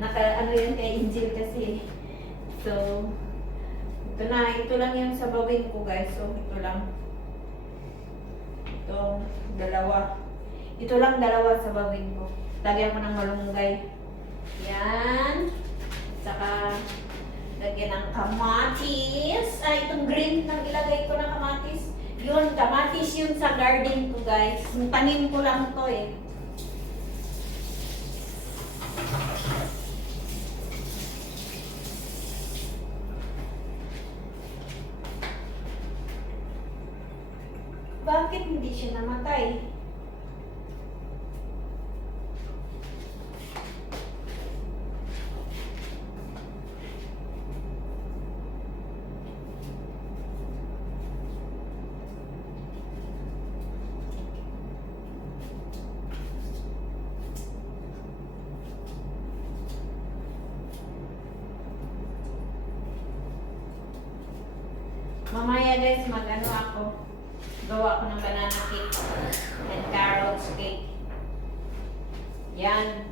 naka, ano yan kay Angel kasi. So, ito lang yung sabawin ko guys. So, ito lang. Ito, dalawa. Ito lang dalawa sabawin ko. Lagyan ko ng malunggay. Yan. Saka, lagyan ng kamatis. Ay, itong green nang ilagay ko ng kamatis. Yun, kamatis yun sa garden ko guys. Tanim ko lang to eh. Bakit hindi siya namatay? Mamaya guys, mag-ano ako. Gawa ko ng banana cake and carrots cake. Yan.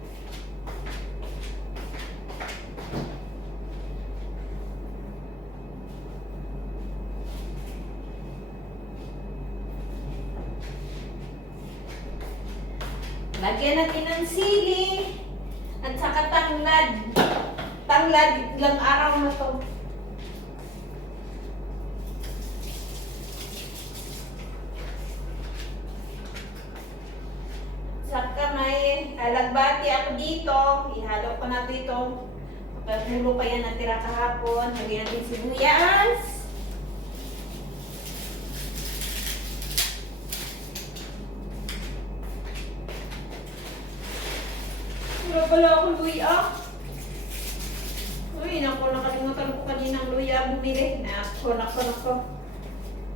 Lagyan natin ng sili at saka tanglad. Tanglad, ilang araw na to. Saka may alagbati ako dito. Ihalo ko na dito. Paghulo pa yan natira kahapon. Lagyan natin sibuyas. Wala pala akong luya. Uy, naku, nakalimutan ko kanina ang luya bumili. Nako.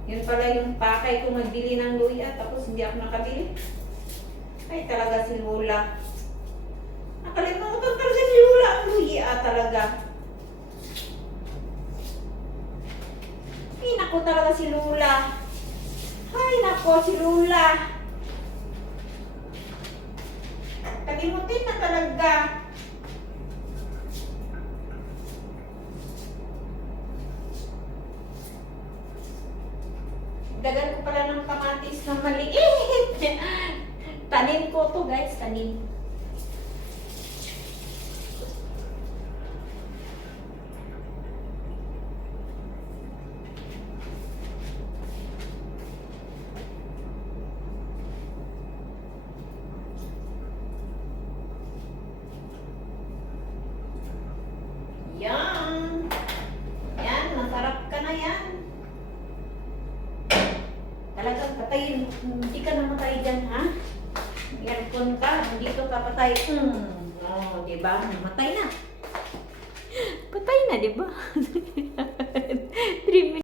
Yun pala yung pakay ko magbili ng luya. Tapos hindi ako nakabili. Ay, talaga si Lola. Nakalimutan talaga si Lola ang luya talaga. Ay, naku talaga si Lola. Ay, naku si Lola. Kalimutin na talaga. Dagan ko pala ng kamatis na maliit. Tanim ko to guys, tanim. Yan. Yan, masarap ka na yan. Talagang patayin, hindi ka namatay dyan, ha? Aircon ka, dito ka patay. Oh, diba? Namatay na. Patay na, diba? 3 minutes.